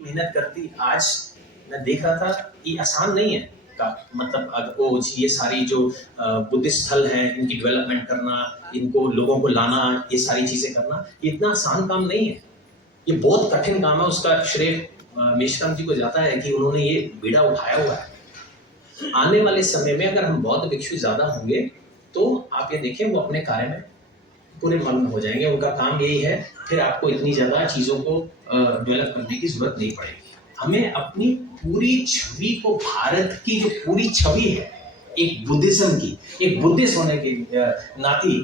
मेहनत करती। आज मैं देख रहा था ये आसान नहीं है का मतलब वो ये सारी जो बुद्धिस्ट स्थल हैं इनकी डेवलपमेंट करना, इनको लोगों को लाना, ये सारी चीजें करना ये इतना आसान काम नहीं है। ये बहुत कठिन काम है। उसका श्रेय मेश्राम जी को जाता है कि उन्होंने ये बीड़ा उठाया हुआ है। आने वाले समय में अगर हम बौद्ध भिक्षु ज्यादा होंगे तो आप ये देखें वो अपने कार्य में पूरे मग्न हो जाएंगे। उनका काम यही है, फिर आपको इतनी ज्यादा चीजों को डेवलप करने की जरूरत नहीं पड़ेगी। हमें अपनी पूरी छवि को, भारत की जो पूरी छवि है एक बुद्धिज्म की, एक बुद्धिस्ट होने के नाते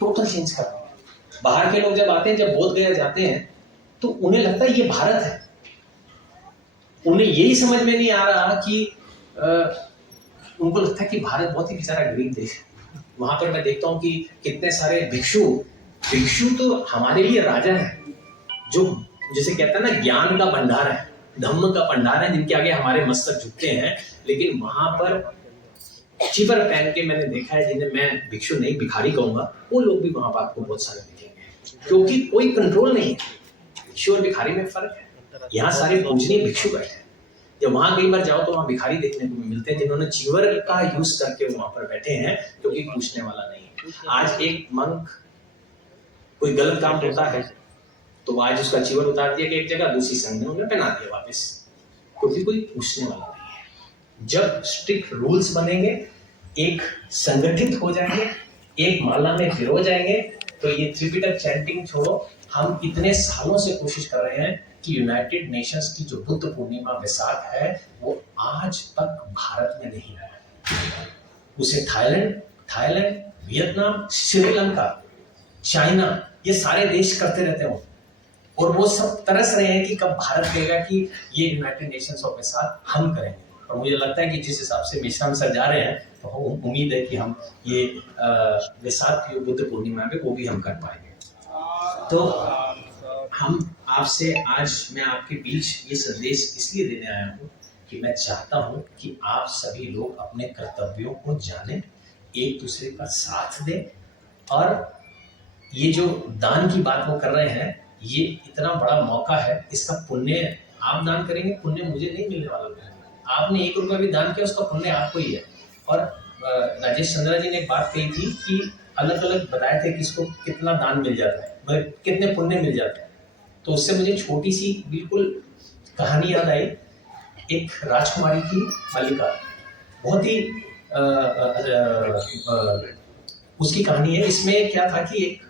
टोटल चेंज करना है। बाहर के लोग जब आते हैं, जब बोध गया जाते हैं तो उन्हें लगता है ये भारत है। उन्हें यही समझ में नहीं आ रहा कि उनको लगता है कि भारत बहुत ही बेचारा गरीब देश है। वहां पर मैं देखता हूँ कि कितने सारे भिक्षु तो हमारे लिए राजा है, जो जिसे कहते हैं ना ज्ञान का भंडार है, धम्म का भंडार है, जिनके आगे हमारे मस्तक झुकते हैं। लेकिन वहां पर चिवर पहन के मैंने देखा है, जिन्हें मैं भिक्षु नहीं भिखारी कहूंगा, वो लोग भी वहां पर आपको बहुत सारे दिखेंगे, क्योंकि कोई कंट्रोल नहीं है। भिक्षु और भिखारी में फर्क है। यहाँ सारे पूजनीय भिक्षु बैठे हैं। जब वहां कई बार जाओ तो वहां भिखारी देखने को मिलते हैं, जिन्होंने चिवर का यूज करके वहां पर बैठे हैं, क्योंकि पूछने वाला नहीं है। आज एक मंक कोई गलत काम होता है तो आज उसका चिवर उतार दिया कि एक जगह, दूसरी संघ में उन्हें पहना दिया वापस, क्योंकि कोई पूछने वाला नहीं है। जब स्ट्रिक्ट रूल्स बनेंगे, एक संगठित हो जाएंगे, एक माला में पिरो जाएंगे, तो ये त्रिपिटक चैंटिंग छोड़ो। हम इतने सालों से कोशिश कर रहे हैं कि यूनाइटेड नेशंस की जो बुद्ध पूर्णिमा वैसाख है वो आज तक भारत में नहीं आया। उसे थाईलैंड, वियतनाम, श्रीलंका, चाइना, ये सारे देश करते रहते हो, और वो सब तरस रहे हैं कि कब भारत कहेगा कि ये यूनाइटेड नेशंस ऑफ वैसाख हम करेंगे। और मुझे लगता है कि जिस हिसाब से मेश्राम सर जा रहे हैं तो उम्मीद है कि हम ये वैसाख की बुद्ध पूर्णिमा में वो भी हम कर पाएंगे। तो हम आपसे आज मैं आपके बीच ये संदेश इसलिए देने आया हूँ कि मैं चाहता हूँ कि आप सभी लोग अपने कर्तव्यों को जानें, एक दूसरे का साथ दें, और ये जो दान की बात वो कर रहे हैं, ये इतना बड़ा मौका है। इसका पुण्य आप दान करेंगे, पुण्य मुझे नहीं मिलने वाला। आपने 1 रुपया भी दान किया, उसका पुण्य आपको ही है। और राजेश चंद्रा जी ने एक बात कही थी कि अलग अलग बताए थे कि इसको कितना दान मिल जाता है, मतलब कितने पुण्य मिल जाते हैं। तो उससे मुझे छोटी सी बिल्कुल कहानी याद आई। एक राजकुमारी थी मल्लिका, बहुत ही उसकी कहानी है। इसमें क्या था कि एक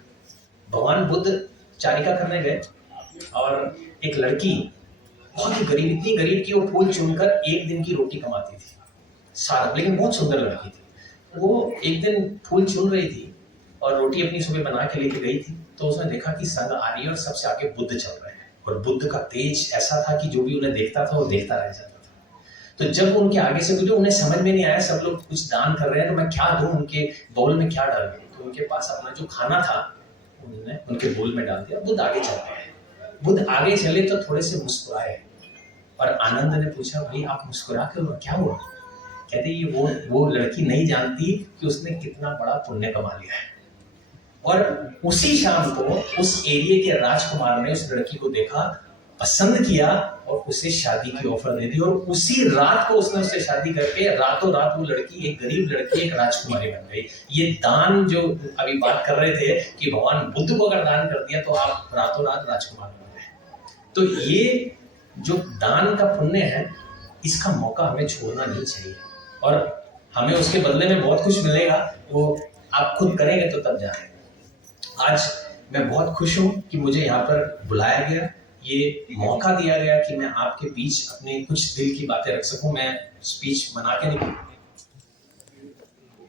भगवान बुद्ध चारिका करने गए, और एक लड़की बहुत ही गरीब, इतनी गरीब कि वो फूल चुनकर एक दिन की रोटी कमाती थी सारा, लेकिन बहुत सुंदर लड़की थी। वो एक दिन फूल चुन रही थी और रोटी अपनी सुबह बना के लेके गई थी, तो उसने देखा कि संग आ रही है और सबसे आगे बुद्ध चल रहे हैं, और बुद्ध का तेज ऐसा था कि जो भी उन्हें देखता था वो देखता रह जाता था। तो जब उनके आगे से गुजरे, उन्हें समझ में नहीं आया, सब लोग कुछ दान कर रहे हैं तो मैं क्या दूं, उनके बाउल में क्या डाल दूं। तो उनके पास अपना जो खाना था उन्होंने उनके बाउल में डाल दिया। बुद्ध आगे चल रहे हैं। बुद्ध आगे चले तो थोड़े से मुस्कुराए, और आनंद ने पूछा, भाई आप मुस्कुरा क्यों, क्या हुआ? कहते ये वो लड़की नहीं जानती कि उसने कितना बड़ा पुण्य कमा लिया है। और उसी शाम को उस एरिया के राजकुमार ने उस लड़की को देखा, पसंद किया और उसे शादी की ऑफर दे दी, और उसी रात को उसने उससे शादी करके रातों रात वो लड़की, एक गरीब लड़की, एक राजकुमारी बन गई। ये दान जो अभी बात कर रहे थे कि भगवान बुद्ध को अगर दान कर दिया तो आप रातों रात राजकुमार बन गए। तो ये जो दान का पुण्य है, इसका मौका हमें छोड़ना नहीं चाहिए, और हमें उसके बदले में बहुत कुछ मिलेगा। वो आप खुद करेंगे तो तब जानेंगे। आज मैं बहुत खुश हूँ कि मुझे यहाँ पर बुलाया गया, ये मौका दिया गया कि मैं आपके बीच अपने कुछ दिल की बातें रख सकूँ। मैं स्पीच बना के नहीं